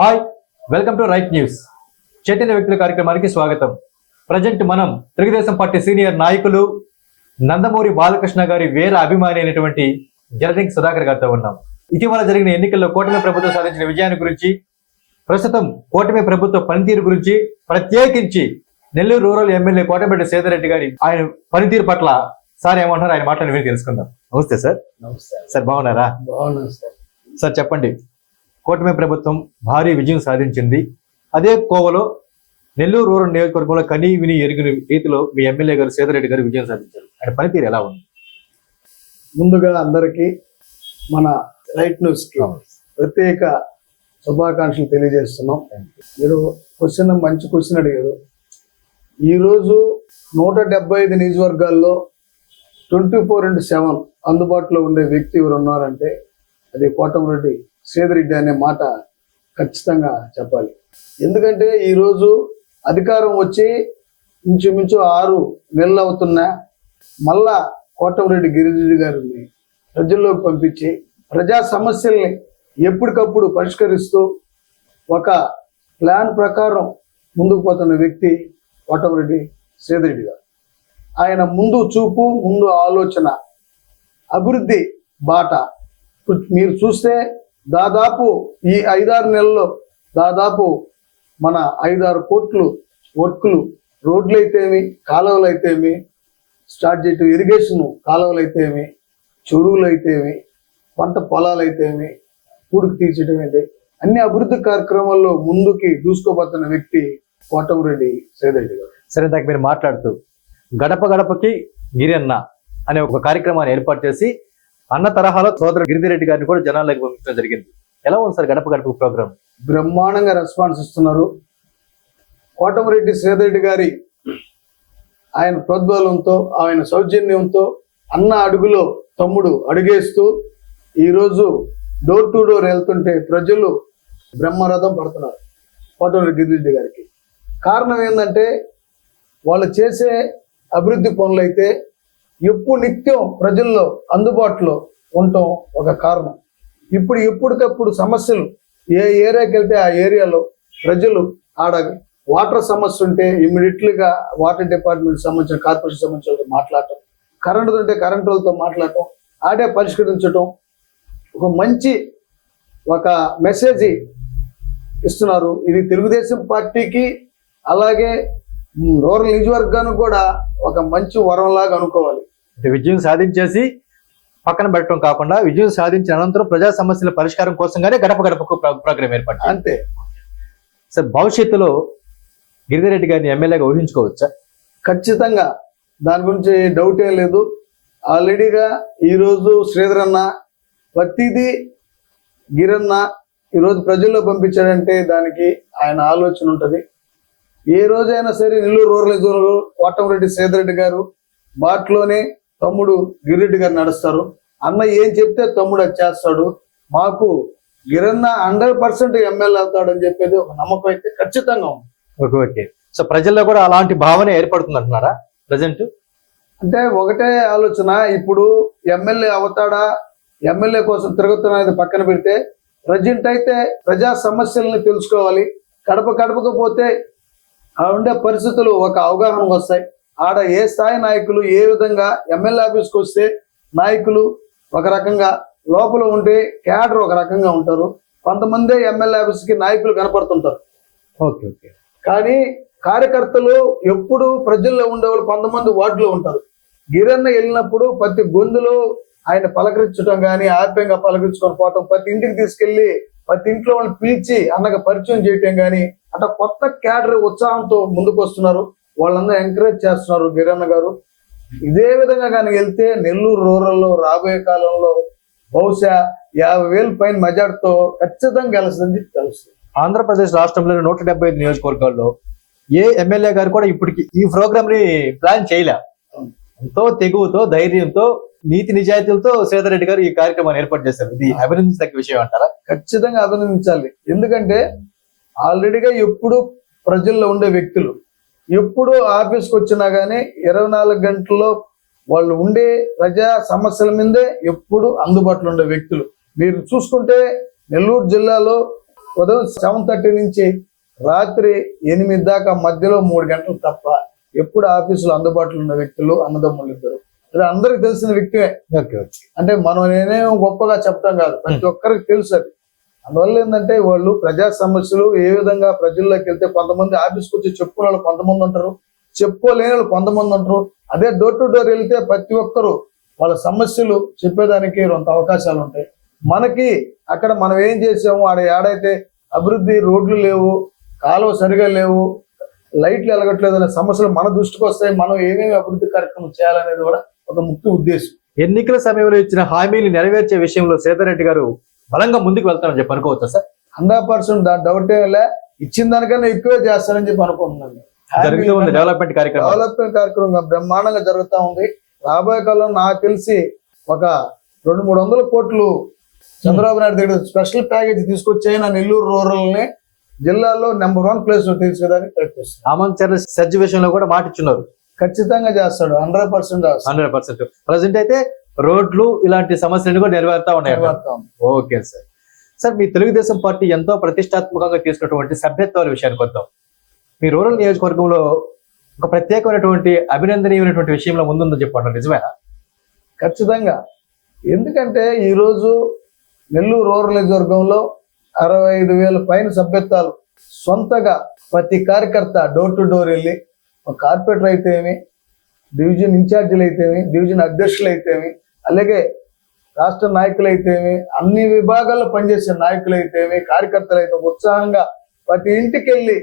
Hi welcome to right news Chaitanya వ్యక్తుల కార్యక్రమానికి స్వాగతం. ప్రజెంట్ మనం తెలుగుదేశం పార్టీ సీనియర్ నాయకులు నందమూరి బాలకృష్ణ గారి వేర అభిమాని అయినటువంటి జలదింగ్ సుధాకర్ గారితో ఉన్నాం. ఇటీవల జరిగిన ఎన్నికల్లో కూటమి ప్రభుత్వం సాధించిన విజయాన్ని గురించి ప్రస్తుతం కూటమి ప్రభుత్వ పనితీరు గురించి ప్రత్యేకించి నెల్లూరు రూరల్ ఎమ్మెల్యే కోటమిరెడ్డి సేదరెడ్డి గారి ఆయన పనితీరు పట్ల సార్ ఏమంటారు ఆయన మాటలు తెలుసుకుందాం. నమస్తే సార్. నమస్తే. సార్ బాగున్నారా? బాగున్నాను సార్. సార్ చెప్పండి. కూటమి ప్రభుత్వం భారీ విజయం సాధించింది. అదే కోవలో నెల్లూరు రూరల్ నియోజకవర్గంలో కనీ విని ఎరిగిన రీతిలో మీ ఎమ్మెల్యే గారు సేదరెడ్డి గారు విజయం సాధించారు. ఆయన పనితీరు ఎలా ఉంది? ముందుగా అందరికీ మన రైట్ న్యూస్ ప్రత్యేక శుభాకాంక్షలు తెలియజేస్తున్నాం. మీరు క్వశ్చన్ మంచి క్వశ్చన్ అడిగారు. ఈరోజు నూట డెబ్బై ఐదు నియోజకవర్గాల్లో ట్వంటీ ఫోర్ ఇంటూ సెవెన్ అందుబాటులో ఉండే వ్యక్తి ఎవరు ఉన్నారంటే అది కోటమిరెడ్డి సేదిరెడ్డి అనే మాట ఖచ్చితంగా చెప్పాలి. ఎందుకంటే ఈరోజు అధికారం వచ్చి ఇంచుమించు ఆరు నెలలు అవుతున్నా మళ్ళా కోటమిరెడ్డి గిరిజుడి గారిని ప్రజల్లోకి పంపించి ప్రజా సమస్యల్ని ఎప్పటికప్పుడు పరిష్కరిస్తూ ఒక ప్లాన్ ప్రకారం ముందుకు పోతున్న వ్యక్తి కోటమిరెడ్డి సేదిరెడ్డి గారు. ఆయన ముందు చూపు ముందు ఆలోచన అభివృద్ధి బాట మీరు చూస్తే దాదాపు ఈ ఐదారు నెలల్లో దాదాపు మన ఐదారు కోట్లు వర్క్లు రోడ్లు అయితేమి కాలువలు అయితేమి స్టార్ట్ చేయటం ఇరిగేషన్ కాలువలు అయితేమి చెరువులు అయితేమి పంట పొలాలు అయితేమి పూడికి తీర్చడం ఏంటి? అన్ని అభివృద్ధి కార్యక్రమాల్లో ముందుకి దూసుకోబోతున్న వ్యక్తి కోటమిరెడ్డి సేదరెడ్డి గారు. సరే దాకా మీరు మాట్లాడుతూ గడప గడపకి గిరన్న అనే ఒక కార్యక్రమాన్ని ఏర్పాటు చేసి అన్న తరహాలో సోదరు గిరిధిరెడ్డి గారిని కూడా జనాల్లోకి పంపించడం జరిగింది. ఎలా ఉంది సార్ గడప గడప ప్రోగ్రామ్? బ్రహ్మాండంగా రెస్పాన్స్ ఇస్తున్నారు. కోటమిరెడ్డి శ్రీధరెడ్డి గారి ఆయన ప్రోద్బలంతో ఆయన సౌజన్యంతో అన్న అడుగులో తమ్ముడు అడుగేస్తూ ఈరోజు డోర్ టు డోర్ వెళ్తుంటే ప్రజలు బ్రహ్మరథం పడుతున్నారు కోటమిరెడ్డి గిరిరెడ్డి గారికి. కారణం ఏంటంటే వాళ్ళు చేసే అభివృద్ధి పనులైతే ఎప్పుడు నిత్యం ప్రజల్లో అందుబాటులో ఉండటం ఒక కారణం. ఇప్పుడు ఎప్పటికప్పుడు సమస్యలు ఏ ఏరియాకి వెళ్తే ఆ ఏరియాలో ప్రజలు ఆడ వాటర్ సమస్య ఉంటే ఇమ్మీడియట్లీగా వాటర్ డిపార్ట్మెంట్ సంబంధించిన కార్పొరేషన్ సంబంధించిన వాళ్ళతో మాట్లాడటం కరెంటు ఉంటే కరెంటు వాళ్ళతో మాట్లాడటం ఆడే పరిష్కరించటం ఒక మంచి ఒక మెసేజ్ ఇస్తున్నారు. ఇది తెలుగుదేశం పార్టీకి అలాగే రూరల్ నియోజకవర్గానికి కూడా ఒక మంచి వరంలాగా అనుకోవాలి. అంటే విజయం సాధించేసి పక్కన పెట్టడం కాకుండా విజయం సాధించిన అనంతరం ప్రజా సమస్యల పరిష్కారం కోసంగానే గడప గడపకు ప్ర- ప్రోగ్రాం ఏర్పాటు చేశారు. అంతే. సార్ భవిష్యత్తులో గిరిధిరెడ్డి గారిని ఎమ్మెల్యేగా ఊహించుకోవచ్చా? ఖచ్చితంగా. దాని గురించి డౌట్ ఏం లేదు. ఆల్రెడీగా ఈరోజు శ్రీధర్ అన్న ప్రతిదీ గిరన్న ఈరోజు ప్రజల్లో పంపించాడంటే దానికి ఆయన ఆలోచన ఉంటుంది. ఏ రోజైనా సరే నెల్లూరు రూరల్ జోన్ కోటమిరెడ్డి శ్రీధరెడ్డి గారు బాట్లోనే తమ్ముడు గిరిరెడ్డి గారు నడుస్తారు. అన్న ఏం చెప్తే తమ్ముడు అది చేస్తాడు. మాకు గిరన్న హండ్రెడ్ పర్సెంట్ ఎమ్మెల్యే అవుతాడని చెప్పేది ఒక నమ్మకం అయితే ఖచ్చితంగా ఉంది. Okay okay. సో ప్రజల్లో కూడా అలాంటి భావన ఏర్పడుతుంది అంటున్నారా ప్రజెంట్? అంటే ఒకటే ఆలోచన ఇప్పుడు ఎమ్మెల్యే అవుతాడా ఎమ్మెల్యే కోసం తిరుగుతున్నది పక్కన పెడితే ప్రజెంట్ అయితే ప్రజా సమస్యల్ని తెలుసుకోవాలి. కడప కడపకు పోతే ఆ ఉండే పరిస్థితులు ఒక అవగాహనకు వస్తాయి. ఆడ ఏ స్థాయి నాయకులు ఏ విధంగా ఎమ్మెల్యే ఆఫీస్కి వస్తే నాయకులు ఒక రకంగా లోపల ఉంటే క్యాడర్ ఒక రకంగా ఉంటారు. కొంతమంది ఎమ్మెల్యే ఆఫీస్కి నాయకులు కనపడుతుంటారు. Okay okay. కానీ కార్యకర్తలు ఎప్పుడు ప్రజల్లో ఉండేవాళ్ళు కొంతమంది వార్డులో ఉంటారు. గిరన్న వెళ్ళినప్పుడు ప్రతి గొంతులో ఆయన పలకరించడం కానీ ఆప్యంగా పలకరించుకొని పోవటం ప్రతి ఇంటికి తీసుకెళ్ళి ప్రతి ఇంట్లో వాళ్ళని పిలిచి అన్నగా పరిచయం చేయటం కానీ అట్లా కొత్త క్యాడర్ ఉత్సాహంతో ముందుకు వస్తున్నారు వాళ్ళందరూ ఎంకరేజ్ చేస్తున్నారు గిరన్న గారు. ఇదే విధంగా కానీ వెళ్తే నెల్లూరు రూరల్లో రాబోయే కాలంలో బహుశా యాభై వేలు పైన మెజార్టీతో ఖచ్చితంగా గెలుస్తుంది తెలుస్తుంది. ఆంధ్రప్రదేశ్ రాష్ట్రంలోని నూట డెబ్బై ఐదు నియోజకవర్గాల్లో ఏ ఎమ్మెల్యే గారు కూడా ఇప్పటికి ఈ ప్రోగ్రామ్ని ప్లాన్ చేయలే. ఎంతో తెగువతో ధైర్యంతో నీతి నిజాయితీలతో శ్రీధర్ గారు ఈ కార్యక్రమాన్ని ఏర్పాటు చేశారు. ఇది అభినందించదగ్గ విషయం అంటారా? ఖచ్చితంగా అభినందించాలి. ఎందుకంటే ఆల్రెడీగా ఎప్పుడు ప్రజల్లో ఉండే వ్యక్తులు ఎప్పుడు ఆఫీస్కి వచ్చినా కానీ ఇరవై నాలుగు గంటల్లో వాళ్ళు ఉండే ప్రజా సమస్యల మీదే ఎప్పుడు అందుబాటులో ఉండే వ్యక్తులు. మీరు చూసుకుంటే నెల్లూరు జిల్లాలో ఉదయం సెవెన్ థర్టీ నుంచి రాత్రి ఎనిమిది దాకా మధ్యలో మూడు గంటలు తప్ప ఎప్పుడు ఆఫీసులో అందుబాటులో ఉన్న వ్యక్తులు అన్నదమ్ములు ఇద్దరు. ఇది అందరికి తెలిసిన వ్యక్తివే. అంటే మనం నేనేం గొప్పగా చెప్తాం కాదు. ప్రతి ఒక్కరికి తెలుసు అది. అందువల్ల ఏంటంటే వాళ్ళు ప్రజా సమస్యలు ఏ విధంగా ప్రజల్లోకి వెళ్తే కొంతమంది ఆఫీస్కి వచ్చి చెప్పుకునే వాళ్ళు కొంతమంది ఉంటారు చెప్పుకోలేని వాళ్ళు కొంతమంది ఉంటారు. అదే డోర్ టు డోర్ వెళ్తే ప్రతి ఒక్కరు వాళ్ళ సమస్యలు చెప్పేదానికి కొంత అవకాశాలు ఉంటాయి. మనకి అక్కడ మనం ఏం చేసాము ఆడ ఏడైతే అభివృద్ధి రోడ్లు లేవు కాలువ సరిగా లేవు లైట్లు వెలగట్లేదు అనే సమస్యలు మన దృష్టికి వస్తాయి. మనం ఏమేమి అభివృద్ధి కార్యక్రమం చేయాలనేది కూడా ఒక ముఖ్య ఉద్దేశం. ఎన్నికల సమయంలో ఇచ్చిన హామీలు నెరవేర్చే విషయంలో సేదరెడ్డి గారు బలంగా ముందుకు వెళ్తారని చెప్పి అనుకోవచ్చా సార్? హండ్రెడ్ పర్సెంట్ దాని డౌట్ లే. ఇచ్చిన దానికన్నా ఎక్కువే చేస్తారని చెప్పి అనుకుంటున్నాను డెవలప్మెంట్ కార్యక్రమం. డెవలప్మెంట్ కార్యక్రమం బ్రహ్మాండంగా జరుగుతా ఉంది. రాబోయే కాలంలో నాకు తెలిసి ఒక రెండు మూడు వందల కోట్లు చంద్రబాబు నాయుడు దగ్గర స్పెషల్ ప్యాకేజ్ తీసుకొచ్చి నా నెల్లూరు రూరల్ని జిల్లాలో నెంబర్ వన్ ప్లేస్లో తీసుకురానికి ప్రయత్నిస్తాడు ఆమంచర్ల సెర్చ్ విషయంలో కూడా మాటిచ్చున్నారు. ఖచ్చితంగా చేస్తాడు. Hundred percent hundred percent. Present అయితే రోడ్లు ఇలాంటి సమస్యలను కూడా నెరవేరుతా ఉన్నాయి ఓకే సార్. సార్ మీ తెలుగుదేశం పార్టీ ఎంతో ప్రతిష్టాత్మకంగా తీసుకున్నటువంటి సభ్యత్వాల విషయానికి వద్దాం. మీ రూరల్ నియోజకవర్గంలో ఒక ప్రత్యేకమైనటువంటి అభినందనీయమైనటువంటి విషయంలో ముందుందని చెప్పండి. నిజమేనా? ఖచ్చితంగా. ఎందుకంటే ఈరోజు నెల్లూరు రూరల్ నియోజకవర్గంలో అరవై ఐదు వేల పైన సభ్యత్వాలు సొంతగా ప్రతి కార్యకర్త డోర్ టు డోర్ వెళ్ళి కార్పొరేటర్ అయితేమి డివిజన్ ఇన్ఛార్జీలు అయితేమి డివిజన్ అధ్యక్షులు అయితేమి అలాగే రాష్ట్ర నాయకులు అయితేమి అన్ని విభాగాల్లో పనిచేసే నాయకులు అయితేమి కార్యకర్తలు అయితే ఉత్సాహంగా ప్రతి ఇంటికి వెళ్ళి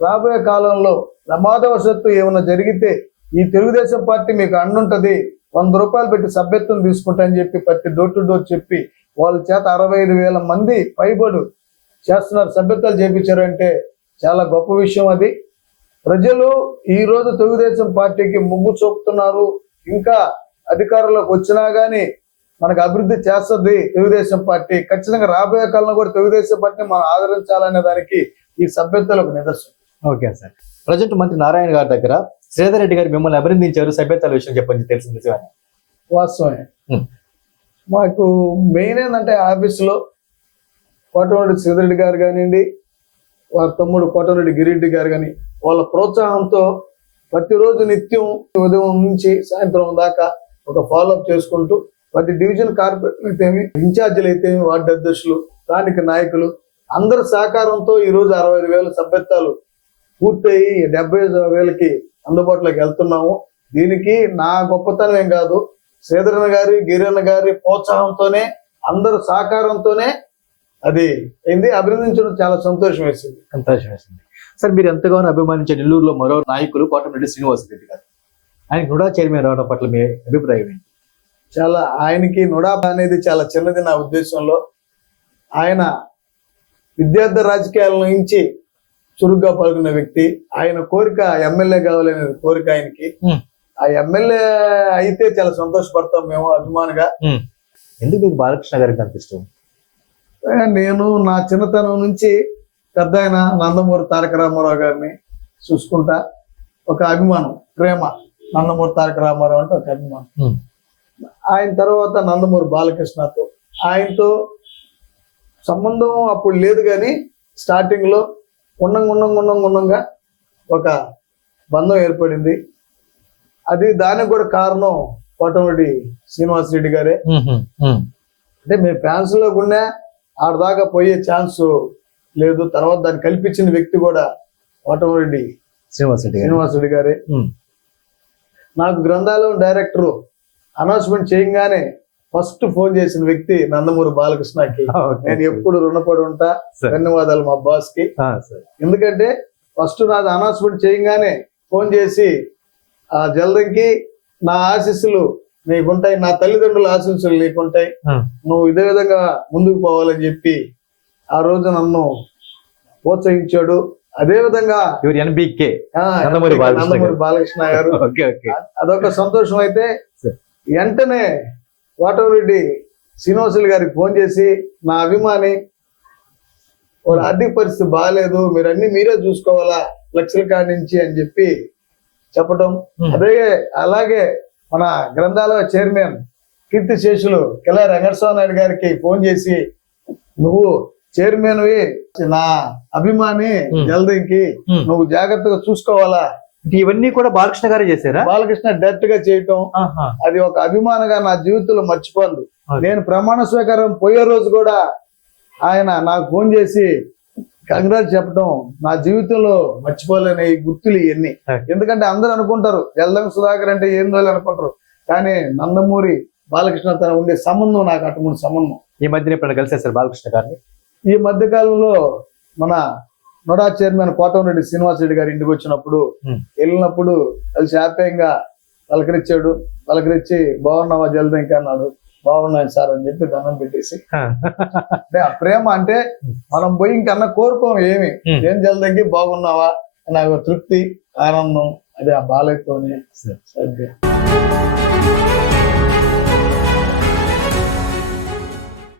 రాబోయే కాలంలో ప్రమాదవశత్తు ఏమైనా జరిగితే ఈ తెలుగుదేశం పార్టీ మీకు అండుంటది వంద రూపాయలు పెట్టి సభ్యత్వం తీసుకుంటా అని చెప్పి ప్రతి డోర్ టు డోర్ చెప్పి వాళ్ళ చేత అరవై ఐదు వేల మంది పైబడు చేస్తున్నారు సభ్యత్వాలు చేపించారు అంటే చాలా గొప్ప విషయం అది. ప్రజలు ఈ రోజు తెలుగుదేశం పార్టీకి మొగ్గు చూపుతున్నారు. ఇంకా అధికారంలోకి వచ్చినా గానీ మనకు అభివృద్ధి చేస్తుంది తెలుగుదేశం పార్టీ. ఖచ్చితంగా రాబోయే కాలంలో కూడా తెలుగుదేశం పార్టీని మనం ఆదరించాలనే దానికి ఈ సభ్యత్వాలు ఒక నిదర్శనం. Okay sir. ప్రజెంట్ మంత్రి నారాయణ గారి దగ్గర శ్రీధర్ రెడ్డి గారు మిమ్మల్ని అభినందించారు సభ్యత్వాల విషయం చెప్పని తెలిసింది వాస్తవమే. మాకు మెయిన్ ఏంటంటే ఆఫీసులో కోటమిరెడ్డి శ్రీధరెడ్డి గారు కానివ్వండి వారి తమ్ముడు కోటమిరెడ్డి గిరిరెడ్డి గారు కానీ వాళ్ళ ప్రోత్సాహంతో ప్రతిరోజు నిత్యం ఉదయం నుంచి సాయంత్రం దాకా ఒక ఫాలోఅప్ చేసుకుంటూ ప్రతి డివిజన్ కార్పొరేటర్ అయితేమి ఇన్ఛార్జీలు అయితేమి వార్డు అధ్యక్షులు స్థానిక నాయకులు అందరి సహకారంతో ఈ రోజు అరవై ఐదు వేల సభ్యత్వాలు పూర్తయి డెబ్బై ఐదు వేలకి అందుబాటులోకి వెళ్తున్నాము. దీనికి నా గొప్పతనం ఏం కాదు. శ్రీధరణ గారి గిరన్న గారి ప్రోత్సాహంతోనే అందరు సహకారంతోనే అది అయింది. అభినందించడం చాలా సంతోషం వేసింది. సంతోషం వేసింది. సార్ మీరు ఎంతగానో అభిమానించే నెల్లూరులో మరో నాయకులు కోటమిరెడ్డి శ్రీనివాస్ రెడ్డి గారు. ఆయన నుడా చైర్మన్ రావడం పట్ల మీ అభిప్రాయం ఏంటి? చాలా ఆయనకి నుడా అనేది చాలా చిన్నది నా ఉద్దేశంలో. ఆయన విద్యార్థి రాజకీయాల నుంచి చురుగ్గా పాల్గొన్న వ్యక్తి. ఆయన కోరిక ఎమ్మెల్యే కావాలనే కోరిక ఆయనకి. ఆ ఎమ్మెల్యే అయితే చాలా సంతోషపడతాం మేము అభిమానిగా. ఎందుకు మీకు బాలకృష్ణ గారికి అనిపిస్తుంది నేను నా చిన్నతనం నుంచి పెద్ద ఆయన నందమూరి తారక రామారావు గారిని చూసుకుంటా ఒక అభిమానం ప్రేమ నందమూరి తారక రామారావు అంటే ఒక అభిమానం. ఆయన తర్వాత నందమూరి బాలకృష్ణతో ఆయనతో సంబంధం అప్పుడు లేదు కానీ స్టార్టింగ్లో ఉండంగా ఉండంగా ఉండంగా ఉండంగా ఒక బంధం ఏర్పడింది. అది దానికి కూడా కారణం కోటమిరెడ్డి శ్రీనివాస్ రెడ్డి గారే అంటే మేము ఫ్యాన్స్లో కూడా ఆడ దాకా పోయే ఛాన్స్ లేదు తర్వాత దాన్ని కల్పించిన వ్యక్తి కూడా కోటమిరెడ్డి శ్రీనివాస్ రెడ్డి శ్రీనివాస్ రెడ్డి గారే. నాకు గ్రంథాలయం డైరెక్టర్ అనౌన్స్మెంట్ చేయగానే ఫస్ట్ ఫోన్ చేసిన వ్యక్తి నందమూరి బాలకృష్ణకి. నేను ఎప్పుడు రుణపడి ఉంటా. ధన్యవాదాలు మా బాస్కి. ఎందుకంటే ఫస్ట్ నాది అనౌన్స్మెంట్ చేయగానే ఫోన్ చేసి ఆ జల్దంకి నా ఆశీస్సులు నీకుంటాయి నా తల్లిదండ్రుల ఆశీస్సులు నీకుంటాయి. నువ్వు ఇదే విధంగా ముందుకు పోవాలని చెప్పి ఆ రోజు నన్ను ప్రోత్సహించాడు అదే విధంగా ఇవరు ఎన్బికే ఆ, నందమూరి బాలకృష్ణ గారు. అదొక సంతోషం అయితే. వెంటనే వాటవరెడ్డి శ్రీనివాసులు గారికి ఫోన్ చేసి నా అభిమాని వాడు ఆర్థిక పరిస్థితి బాగాలేదు మీరు అన్ని మీరే చూసుకోవాలా లక్షల కాడి నుంచి అని చెప్పి చెప్పటం. అదే అలాగే మన గ్రంథాలయ చైర్మన్ కీర్తి శేషులు కిలా రంగస్వామి నాయుడు గారికి ఫోన్ చేసి నువ్వు చైర్మన్ నా అభిమాని. జల్దీకి. నువ్వు జాగ్రత్తగా చూసుకోవాలా ఇవన్నీ కూడా బాలకృష్ణ గారే చేశారా బాలకృష్ణ డైరెక్ట్గా చేయటం. అది ఒక అభిమానంగా నా జీవితంలో మర్చిపోదు. నేను ప్రమాణ స్వీకారం పోయే రోజు కూడా ఆయన నాకు ఫోన్ చేసి కంగ్రాట్స్ చెప్పడం నా జీవితంలో మర్చిపోలేని ఈ గుర్తులు ఇవన్నీ. ఎందుకంటే అందరూ అనుకుంటారు ఎల్లం సుధాకర్ అంటే ఏం రోజులు అనుకుంటారు కానీ నందమూరి బాలకృష్ణ తన ఉండే సంబంధం నాకు అటువంటి సంబంధం ఈ మధ్యన ఎప్పుడైనా కలిసేసారు బాలకృష్ణ గారిని ఈ మధ్య కాలంలో మన నోడా చైర్మన్ కోటంరెడ్డి శ్రీనివాస్ రెడ్డి గారి ఇంటికి వచ్చినప్పుడు. వెళ్ళినప్పుడు కలిసి హ్యాపీగా పలకరించాడు. పలకరించి బాగున్నావా జల్ది ఇంకా అన్నాడు. బాగున్నాను సార్ అని చెప్పి దండం పెట్టేసి. అంటే ఆ ప్రేమ అంటే మనం పోయి ఇంకన్నా కోరుకోం ఏమి. ఏం జల్దంకి బాగున్నావా నాకు తృప్తి ఆనందం అదే ఆ బాలయ్యతోనే సరే.